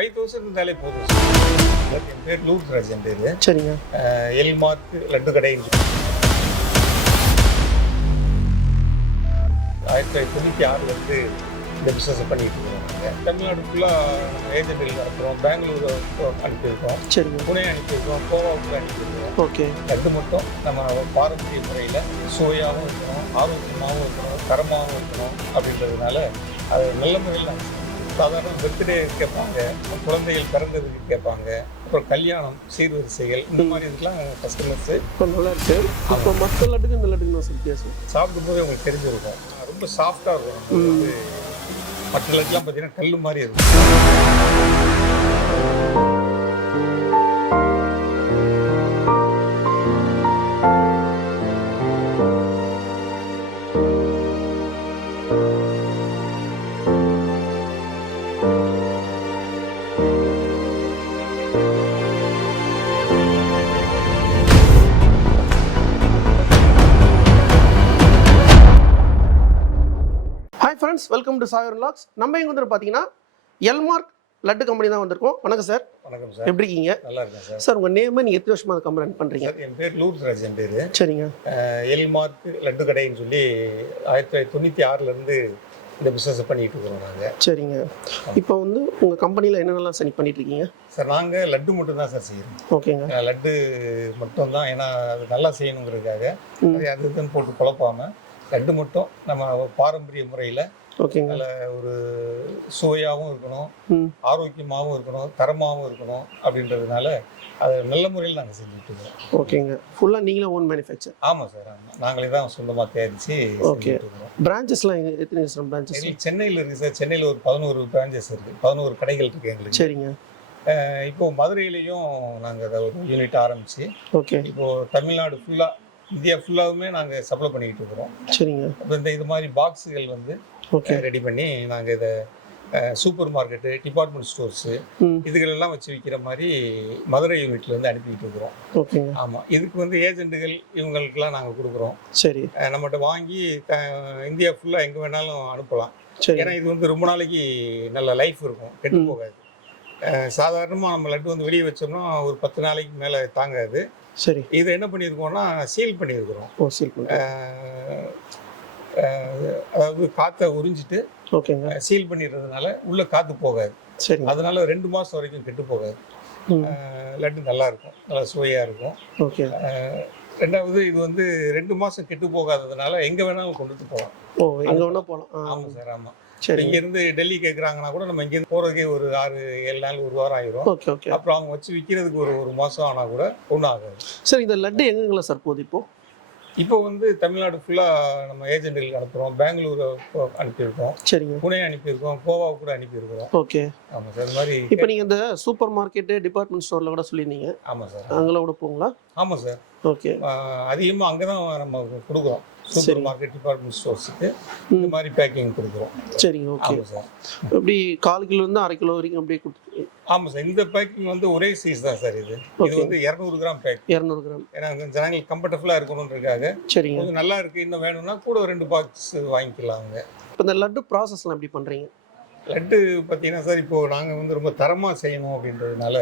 5000 இருந்தாலே போதும் சார். என் பேர் லூத்ராஜ். என் பேர் சரிங்க. எல்மார்க் லட்டு கடை 1996 இந்த பிஸ்னஸ் பண்ணிட்டு இருக்கோம். நாங்கள் தமிழ்நாடு ஃபுல்லாக நம்ம ஏஜென்ட்கள் நடத்துகிறோம். பெங்களூர் அனுப்பியிருக்கோம், சரிங்க. புனே அனுப்பியிருக்கோம், கோவாவுக்கு அனுப்பியிருக்கோம். ஓகே. லட்டு மட்டும் நம்ம பாரம்பரிய முறையில் சுவையாகவும் இருக்கணும், ஆரோக்கியமாகவும் இருக்கணும், தரமாகவும் இருக்கணும் அப்படின்றதுனால அது நல்ல முறையில் நாங்கள் சாதாரண பர்த்டே கேட்பாங்க, குழந்தைகள் பிறந்ததுக்கு கேட்பாங்க, அப்புறம் கல்யாணம், சீர்வரிசைகள், இந்த மாதிரி இதுக்கெல்லாம் கஸ்டமர்ஸு இப்போ நல்லா இருக்கு. இப்போ மற்ற லட்டுக்கு இந்த லட்டுக்கு நான் வித்தியாசம் சாப்பிடும்போது உங்களுக்கு தெரிஞ்சிருக்கும். ரொம்ப சாஃப்டாக இருக்கும். வந்து மற்ற லட்டுலாம் பார்த்தீங்கன்னா கல் மாதிரி இருக்கும். Hi friends, welcome to Sagar vlogs. நம்ம இங்கே வந்து பார்த்தீங்கன்னா எல்மார்க் லட்டு கம்பெனி தான் வந்திருக்கோம். வணக்கம் சார். வணக்கம் சார். எப்படி இருக்கீங்க? நல்லா இருக்கேன் சார். சார் உங்கள் நேம் நீங்கள் எத்தனை வருஷமாக கம்பெனி ரன் பண்ணுறீங்க? என் பேர் லூத்ராஜ். என் பேர் சரிங்க. எல்மார்க் லட்டு கடைன்னு சொல்லி 1996 இந்த பிஸ்னஸ் பண்ணிட்டு இருக்கிறோம் நாங்கள். சரிங்க. இப்போ வந்து உங்கள் கம்பெனியில் என்னென்னலாம் சரி பண்ணிட்டு இருக்கீங்க? சார் நாங்கள் லட்டு மட்டும் தான் சார் செய்கிறோம். ஓகேங்க. லட்டு மட்டும் தான், ஏன்னா அது நல்லா செய்யணுங்கிறதுக்காக அது இதுன்னு போட்டு குழப்பாமல் லட்டு மட்டும் நம்ம பாரம்பரிய முறையில் ஓகேங்க. நல்ல ஒரு சுவையாகவும் இருக்கணும், ஆரோக்கியமாகவும் இருக்கணும், தரமாகவும் இருக்கணும் அப்படின்றதுனால அது நல்ல முறையில் நாங்கள் செஞ்சுட்டு இருக்கோம். ஓகேங்க. ஃபுல்லாக நீங்களே ஓன் மேனுஃபேக்சர்? ஆமாம் சார், ஆமாம். நாங்களே தான் சொந்தமாக தயாரித்து ஓகே. பிரான்ச்சஸ்லாம் எத்தனை பிரான்ச்சஸ்? எங்களுக்கு சென்னையில் இருக்குது சார். சென்னையில் ஒரு 11 பிரான்ச்சஸ் இருக்குது, 11 கடைகள் இருக்குது எங்களுக்கு. சரிங்க. இப்போது மதுரையிலையும் நாங்கள் அதை ஒரு யூனிட் ஆரம்பித்து ஓகே. இப்போது தமிழ்நாடு ஃபுல்லாக, இந்தியா ஃபுல்லாகவுமே நாங்கள் சப்ளை பண்ணிக்கிட்டு இருக்கிறோம். சரிங்க. இப்போ இது மாதிரி பாக்ஸுகள் வந்து ரெடி பண்ணி நாங்கள் இதை சூப்பர் மார்க்கெட்டு, டிபார்ட்மெண்ட் ஸ்டோர்ஸு இதுகளெல்லாம் வச்சு விற்கிற மாதிரி மதுரை யூனிட்லேருந்து அனுப்பிக்கிட்டு இருக்கிறோம். ஓகேங்க. ஆமாம். இதுக்கு வந்து ஏஜென்ட்டுகள் இவங்களுக்கெல்லாம் நாங்கள் கொடுக்குறோம். சரி. நம்மகிட்ட வாங்கி இந்தியா ஃபுல்லாக எங்கே வேணாலும் அனுப்பலாம். ஏன்னா இது வந்து ரொம்ப நாளைக்கு நல்ல லைஃப் இருக்கும், கெட்டு போகாது. சாதாரணமாக நம்ம லட்டு வந்து வெளியே வச்சோம்னா ஒரு 10 நாளைக்கு மேலே தாங்காது. சரி. இதை என்ன பண்ணியிருக்கோம்னா சீல் பண்ணியிருக்கிறோம். சீல் பண்ணி அதாவது காற்றை உறிஞ்சிட்டு ஓகேங்க சீல் பண்ணிடுறதுனால உள்ள காற்று போகாது. சரி. அதனால 2 மாதம் வரைக்கும் கெட்டு போகாது. லட்டு நல்லா இருக்கும், நல்லா சுவையாக இருக்கும். ஓகே. ரெண்டாவது இது வந்து 2 மாதம் கெட்டு போகாததுனால எங்கே வேணாலும் கொண்டுட்டு போகலாம். எங்கே வேணால் போகலாம். ஆமாம் சார், ஆமாம். சரி. இங்கேருந்து டெல்லி கேட்குறாங்கன்னா கூட நம்ம இங்கேருந்து போகிறதுக்கே ஒரு 6-7 நாள், ஒரு வாரம் ஆயிரும். Okay okay. அப்புறம் அவங்க வச்சு விற்கிறதுக்கு ஒரு மாதம் ஆனால் கூட ஒன்றும் ஆகாது. சார் இந்த லட்டு எங்கெங்களா சார் போகுது இப்போ வந்து தமிழ்நாடு ஃபுல்லாக நம்ம ஏஜென்ட்கள் அனுப்புகிறோம். பெங்களூர் அனுப்பியிருக்கோம், சரிங்க. புனே அனுப்பியிருக்கோம், கோவாவுக்கு கூட அனுப்பியிருக்கிறோம். ஓகே. ஆமாம் சார். இது மாதிரி இப்போ நீங்கள் இந்த சூப்பர் மார்க்கெட்டு, டிபார்ட்மெண்ட் ஸ்டோரில் கூட சொல்லியிருந்தீங்க. ஆமாம் சார். அங்கே கூட போங்களா? ஆமாம் சார். ஓகே. அதிகமாக அங்கே தான் நம்ம கொடுக்குறோம். சூப்பர் மார்க்கெட், டிபார்ட்மெண்ட் ஸ்டோர்ஸுக்கு இந்த மாதிரி பேக்கிங் கொடுக்குறோம். சரிங்க. ஓகே. ஆமாம் சார். எப்படி 1/4 கிலோலேருந்து 1/2 கிலோ வரைக்கும் அப்படியே கொடுத்து? ஆமாம் சார். இந்த பேக்கிங் வந்து ஒரே சைஸ் தான் சார். இது வந்து 200 கிராம் பேக். 200 கிராம். ஏன்னா ஜனங்களுக்கு கம்ஃபர்டபுளாக இருக்கணுன்றதுக்காக. சரிங்க. கொஞ்சம் நல்லா இருக்குது, இன்னும் வேணும்னா கூட 2 பாக்ஸ் வாங்கிக்கலாங்க. இப்போ இந்த லட்டு ப்ராசஸ்லாம் எப்படி பண்ணுறீங்க? லட்டு பார்த்தீங்கன்னா சார், இப்போது நாங்கள் வந்து ரொம்ப தரமாக செய்யணும் அப்படின்றதுனால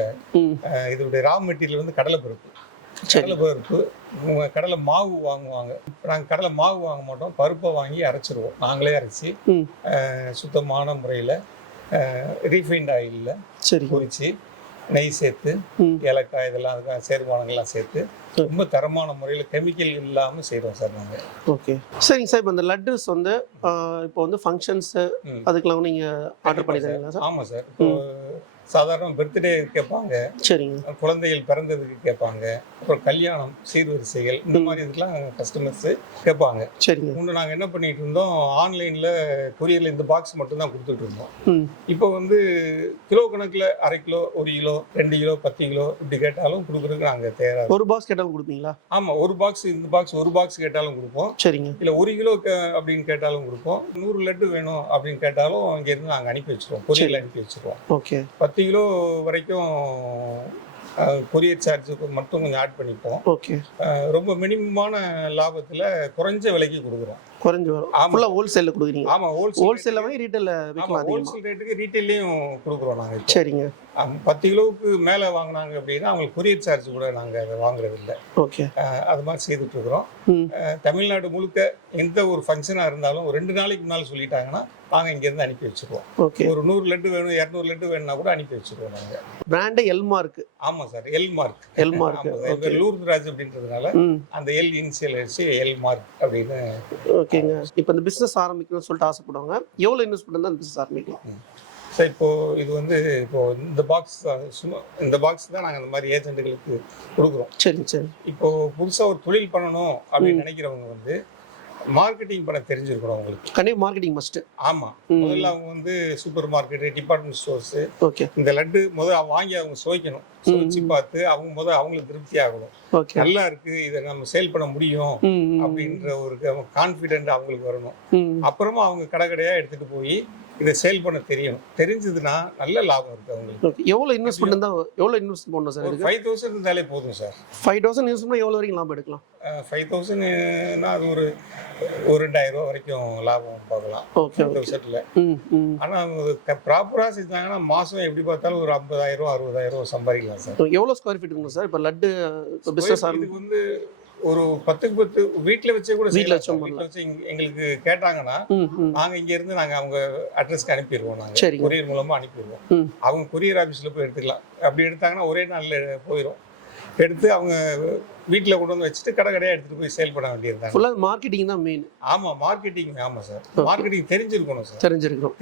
இதோடைய ரா மெட்டீரியல் வந்து கடலைப்பருப்பு. கடலைப்பருப்பு, கடலை மாவு வாங்குவாங்க. நாங்கள் கடலை மாவு வாங்க மாட்டோம், பருப்பை வாங்கி அரைச்சிருவோம். நாங்களே அரைச்சி சுத்தமான முறையில் ரீஃபைண்ட் ஆயிலில் சரி பொரிச்சு நெய் சேர்த்து ஏலக்காய் இதெல்லாம் அதுக்காக சேர்மானங்கள்லாம் சேர்த்து ரொம்ப தரமான முறையில் கெமிக்கல் இல்லாமல் செய்கிறோம் சார் நாங்கள். ஓகே. சரிங்க சார். இப்போ இந்த லட்டுஸ் வந்து இப்போ வந்து ஃபங்க்ஷன்ஸு அதுக்கெல்லாம் நீங்கள் ஆர்டர் பண்ணிடுறீங்களா சார்? ஆமாம் சார். இப்போ சாதாரண பர்த்டே கேட்பாங்க, சரிங்க. குழந்தைகள் பிறந்ததுக்கு கேட்பாங்க, அப்புறம் கல்யாணம், சீர்வரிசைகள், இந்த மாதிரி இதுக்கெல்லாம் கஸ்டமர்ஸு கேட்பாங்க. சரிங்க. முன்னே நாங்கள் என்ன பண்ணிட்டு இருந்தோம், ஆன்லைனில் கொரியரில் இந்த பாக்ஸ் மட்டும் தான் கொடுத்துட்டு இருந்தோம். இப்போ வந்து கிலோ கணக்கில் 1/2 கிலோ, 1 கிலோ, 2 கிலோ, 10 கிலோ இப்படி கேட்டாலும் கொடுக்குறதுக்கு நாங்கள் தயாராக. ஒரு பாக்ஸ் கேட்டாலும் கொடுப்பீங்களா? ஆமாம். ஒரு பாக்ஸ், இந்த பாக்ஸ் ஒரு பாக்ஸ் கேட்டாலும் கொடுப்போம். சரிங்க. இல்லை 1 கிலோ அப்படின்னு கேட்டாலும் கொடுப்போம். 100 லட்டு வேணும் அப்படின்னு கேட்டாலும் இங்கேருந்து நாங்கள் அனுப்பி வச்சுருவோம், கொரியரில் அனுப்பி வச்சுருவோம். ஓகே. 10 கிலோ வரைக்கும் கொரியர் சார்ஜ் மட்டும் கொஞ்சம் ஆட் பண்ணிப்போம். ஓகே. ரொம்ப மினிமமான லாபத்தில் குறைஞ்ச விலைக்கு கொடுக்குறோம். குறைஞ்சு வரும். ஆமா. ஃபுல்லாக ஹோல்சேலில் கொடுக்குறீங்க. ஆமாம், ஹோல்சேலில் வாங்கி ரீட்டைலில் விற்கலாம் அதிகமாக. ஹோல்சேல் ரேட்டுக்கு ரீட்டைல்லையும் கொடுக்குறோம் நாங்கள். சரிங்க. 10 கிலோவுக்கு மேலே வாங்கினாங்க அப்படின்னா அவங்களுக்கு கொரியர் சார்ஜ் கூட நாங்கள் அதை வாங்குறது இல்லை. ஓகே. அது மாதிரி செய்துட்ருக்குறோம். தமிழ்நாடு முழுக்க எந்த ஒரு ஃபங்க்ஷனாக இருந்தாலும் 2 நாளைக்கு முன்னால் சொல்லிட்டாங்கன்னா நாங்கள் இங்கேருந்து அனுப்பி வச்சுருவோம். ஓகே. ஒரு 100 லட்டு வேணும், 200 லட்டு வேணும்னா கூட அனுப்பி வச்சுருவோம் நாங்கள். பிராண்டு எல்மார்க். ஆமாம் சார், எல்மார்க். எல்மார்க். ஓகே. லூர்துராஜ் அப்படின்றதுனால அந்த எல் இனிஷியல் வச்சு எல்மார்க் அப்படின்னு. ஓகேங்க. இப்போ இந்த பிஸ்னஸ் ஆரம்பிக்கணும்னு சொல்லிட்டு ஆசைப்படுவாங்க, எவ்வளோ இன்வெஸ்ட் பண்ணி தான் அந்த பிஸ்னஸ் ஆரம்பிக்கலாம்? சார் இப்போது இது வந்து இந்த பாக்ஸ் சும்மா இந்த பாக்ஸ் தான் நாங்கள் அந்த மாதிரி ஏஜென்ட்டுகளுக்கு கொடுக்குறோம். சரிங்க சரி. இப்போது புதுசாக ஒரு தொழில் பண்ணணும் அப்படின்னு நினைக்கிறவங்க வந்து மார்க்கெட்டிங் பண்ண தெரிஞ்சிருக்கணும் அவங்களுக்கு. கண்டிப்பாக மார்க்கெட்டிங் மஸ்ட்டு. ஆமாம். முதல்ல அவங்க வந்து super market, department stores, okay, இந்த லட்டு வாங்கி அவங்க சுவைக்கணும். சுவைச்சு பார்த்து அவங்க அவங்களுக்கு திருப்தி ஆகணும். ஓகே, நல்லா இருக்கு, இதை நம்ம சேல் பண்ண முடியும் அப்படின்ற ஒரு கான்ஃபிடென்ட் அவங்களுக்கு வரணும். அப்புறமா அவங்க கடையாக எடுத்துகிட்டு போய் இதை சேல் பண்ண தெரியணும். தெரிஞ்சதுன்னா நல்ல லாபம் இருக்கு அவங்களுக்கு. எவ்வளோ இன்வெஸ்ட் பண்ணா எவ்வளோ இன்வெஸ்ட் பண்ணணும் சார்? 5,000 இருந்தாலே போதும் சார். 5,000 இன்வெஸ்ட் பண்ணால் எவ்வளோ வரைக்கும் லாபம் எடுக்கலாம்? 5,000னா அது ஒரு 2,000 வரைக்கும் லாபம் பார்க்கலாம். ஓகே. 5,000ல. ஆனால் ப்ராப்பராக செஞ்சாங்கன்னா மாதம் எப்படி பார்த்தாலும் ஒரு 50,000 60,000 சம்பாதிக்கலாம் சார். எவ்வளோ ஸ்கொயர் ஃபீட் இருக்கும் சார் இப்போ லட்டு பிஸ்னஸ் இது வந்து ஒரு 10க்கு 10 வீட்டில் வச்சே கூட வீட்டில் வச்சு எங்களுக்கு கேட்டாங்கன்னா நாங்கள் இங்கேருந்து நாங்கள் அவங்க அட்ரஸ்க்கு அனுப்பிடுவோம். நாங்கள் சரிங்க. கொரியர் மூலமாக அனுப்பிடுவோம். அவங்க கொரியர் ஆஃபீஸில் போய் எடுத்துக்கலாம். அப்படி எடுத்தாங்கன்னா ஒரே நாளில் போயிடும். எடுத்து அவங்க வீட்டில் கொண்டு வந்து வச்சுட்டு கடையாக எடுத்துகிட்டு போய் சேல் பண்ண வேண்டியிருந்தாங்க. ஃபுல்லாக மார்க்கெட்டிங் தான் மெயின். ஆமாம், மார்க்கெட்டிங். ஆமாம் சார், மார்க்கெட்டிங் தெரிஞ்சிருக்கணும் சார்.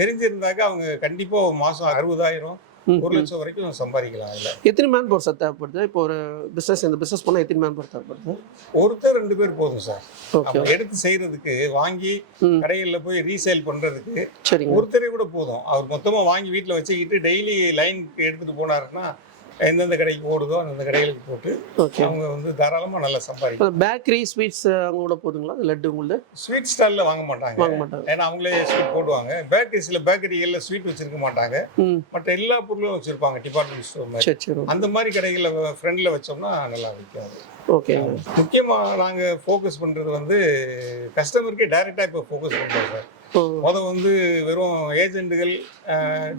தெரிஞ்சிருந்தாக்க அவங்க கண்டிப்பாக மாதம் 60,000 1 லட்சம் வரைக்கும் சம்பாதிக்கலாம். அதில் எத்தனை மேன் பவர் சார் தேவைப்படுது? இப்போ ஒரு பிஸ்னஸ் இந்த பிஸ்னஸ் பண்ணால் எத்தனை மேன் பவர் தேவைப்படுது? ஒருத்தர் 2 பேர் போதும் சார். எடுத்து செய்யறதுக்கு, வாங்கி கடைகளில் போய் ரீசேல் பண்றதுக்கு ஒருத்தரே கூட போதும். அவர் மொத்தமா வாங்கி வீட்டில் வச்சுக்கிட்டு டெய்லி லைனுக்கு எடுத்துட்டு போனாருன்னா எந்தெந்த கடைக்கு ஓடுதோ அந்தந்த கடைகளுக்கு போட்டு அவங்க வந்து தாராளமாக நல்லா சம்பாதிக்கும். பேக்கரி ஸ்வீட்ஸ் அவங்க கூட போதுங்களா? லட்டு உங்களுக்கு ஸ்வீட் ஸ்டாலில் வாங்க மாட்டாங்க. ஏன்னா அவங்களே ஸ்வீட் போடுவாங்க. பேக்கரிகளில் ஸ்வீட் வச்சிருக்க மாட்டாங்க. மற்ற எல்லா பொருளும் வச்சிருப்பாங்க டிபார்ட்மெண்ட் ஸ்டோர் மாதிரி. அந்த மாதிரி கடைகளில் ஃப்ரெண்டில் வச்சோம்னா நல்லா விற்காது. ஓகே. முக்கியமாக நாங்கள் ஃபோக்கஸ் பண்ணுறது வந்து கஸ்டமருக்கே டைரெக்டாக இப்போ ஃபோக்கஸ் பண்ணுறோம் சார். வந்து வெறும் ஏஜென்ட்டுகள்,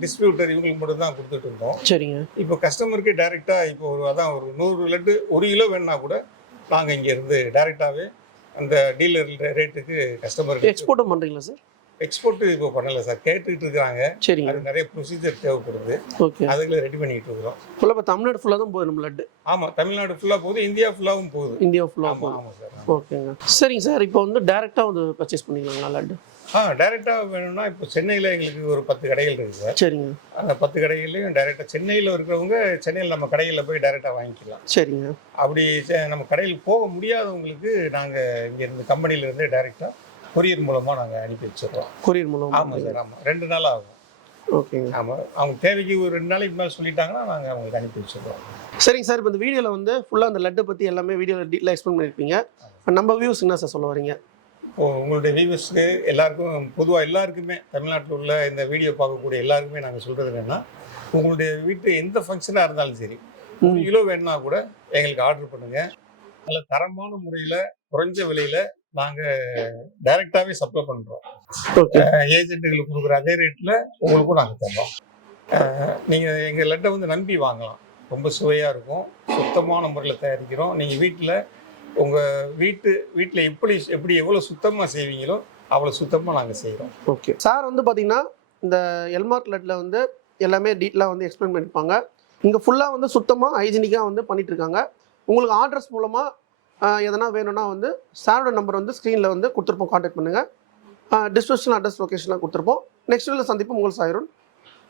டிஸ்ட்ரிபியூட்டர் இவங்களுக்கு மட்டும் தான் கொடுத்துட்டு இருந்தோம். சரிங்க. இப்போ கஸ்டமருக்கே டைரெக்டாக இப்போ அதான் ஒரு 100 லட்டு 1 கிலோ வேணுன்னா கூட நாங்கள் இங்கேருந்து டைரெக்டாகவே அந்த டீலர் ரேட்டுக்கு கஸ்டமருக்கு எக்ஸ்போர்ட்டும் பண்ணுறீங்களா சார்? எக்ஸ்போர்ட்டு இப்போ பண்ணலை சார், கேட்டுக்கிட்டு இருக்கிறாங்க. சரிங்க. அது நிறைய ப்ரொசீஜர் தேவைப்படுது. ஓகே. அதுக்குள்ள ரெடி பண்ணிட்டு இருக்கிறோம். ஃபுல்லாக இப்போ தமிழ்நாடு ஃபுல்லாக தான் போகுது நம்ம லட்டு? ஆமாம், தமிழ்நாடு ஃபுல்லாக போகுது, இந்தியா ஃபுல்லாகவும் போகுது. இந்தியா ஃபுல்லாக போகுது. ஆமாம் சார். ஓகேங்க. சரிங்க சார், இப்போ வந்து டேரெக்டாக வந்து பர்ச்சேஸ் பண்ணிக்கலாங்களா லட்டு? டைரெக்டாக வேணும்னா இப்போ சென்னையில் எங்களுக்கு ஒரு 10 கடைகள் இருக்குது சார். சரிங்க. அந்த 10 கடைகள்லையும் டைரெக்டாக சென்னையில் இருக்கிறவங்க சென்னையில் நம்ம கடைகளில் போய் டைரெக்டாக வாங்கிக்கலாம். சரிங்க. அப்படி நம்ம கடையில் போக முடியாதவங்களுக்கு நாங்கள் இங்கேருந்து கம்பெனிலேருந்து டைரெக்டாக கொரியர் மூலமாக நாங்கள் அனுப்பி வச்சிடுறோம். கொரியர் மூலம்? ஆமாம் சார். ஆமாம், 2 நாள் ஆகும். ஓகேங்க. ஆமாம், அவங்க தேவைக்கு ஒரு 2 நாளைக்கு முன்னாடி சொல்லிட்டாங்கன்னா நாங்கள் அவங்களுக்கு அனுப்பி வச்சிடுறோம். சரிங்க சார், இப்போ இந்த வீடியோவில் வந்து ஃபுல்லாக அந்த லட்டை பற்றி எல்லாமே வீடியோவில் டீட்டெயிலாக எக்ஸ்பிளைன் பண்ணியிருப்பீங்க. நம்ம வியூஸ் என்ன சார் சொல்ல வரீங்க? உங்களுடைய வியூவர்ஸ்க்கு எல்லாருக்கும், பொதுவாக எல்லாருக்குமே, தமிழ்நாட்டில் உள்ள இந்த வீடியோ பார்க்கக்கூடிய எல்லாருக்குமே நாங்கள் சொல்கிறது என்னென்னா, உங்களுடைய வீட்டு எந்த ஃபங்க்ஷனாக இருந்தாலும் சரி, 1 கிலோ வேணுன்னா கூட எங்களுக்கு ஆர்டர் பண்ணுங்கள். நல்ல தரமான முறையில் குறைஞ்ச விலையில் நாங்கள் டைரெக்டாகவே சப்ளை பண்ணுறோம். ஏஜென்ட்டுகளுக்கு கொடுக்குற அதே ரேட்டில் உங்களுக்கும் நாங்கள் தர்றோம். நீங்கள் எங்கள் லட்டை வந்து நம்பி வாங்கலாம். ரொம்ப சுவையாக இருக்கும், சுத்தமான முறையில் தயாரிக்கிறோம். நீங்கள் வீட்டில் உங்கள் வீட்டில் எப்படி எவ்வளோ சுத்தமாக செய்வீங்களோ அவ்வளோ சுத்தமாக நாங்கள் செய்கிறோம். ஓகே சார், வந்து பார்த்தீங்கன்னா இந்த எல்மார்க் லட்டில் வந்து எல்லாமே டீட்டெயிலாக வந்து எக்ஸ்பிளைன் பண்ணியிருப்பாங்க. இங்கே ஃபுல்லாக வந்து சுத்தமாக ஹைஜீனிக்காக வந்து பண்ணிகிட்ருக்காங்க. உங்களுக்கு ஆர்டர்ஸ் மூலமாக எதனா வேணும்னா வந்து சாரோட நம்பர் வந்து ஸ்க்ரீனில் வந்து கொடுத்துருப்போம், கான்டாக்ட் பண்ணுங்கள். டிஸ்கிரிப்ஷன் அட்ரஸ் லொக்கேஷனாக கொடுத்துருப்போம். நெக்ஸ்ட் வீடியோவில் சந்திப்போம். உங்கள் சாய்ரோன்.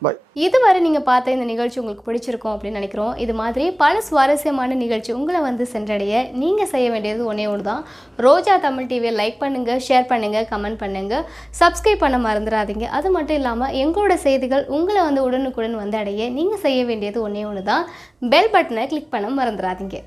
பாய். இதுவரை நீங்கள் பார்த்த இந்த நிகழ்ச்சி உங்களுக்கு பிடிச்சிருக்கும் அப்படின்னு நினைக்கிறோம். இது மாதிரி பல சுவாரஸ்யமான நிகழ்ச்சி உங்களை வந்து சென்றடைய நீங்கள் செய்ய வேண்டியது ஒன்று தான். ரோஜா தமிழ் டிவியை லைக் பண்ணுங்கள், ஷேர் பண்ணுங்கள், கமெண்ட் பண்ணுங்கள், சப்ஸ்கிரைப் பண்ண மறந்துடாதீங்க. அது மட்டும் இல்லாமல் எங்களோட செய்திகள் உங்களை வந்து உடனுக்குடன் வந்து அடைய நீங்கள் செய்ய வேண்டியது ஒன்று தான், பெல் பட்டனை கிளிக் பண்ண மறந்துடாதீங்க.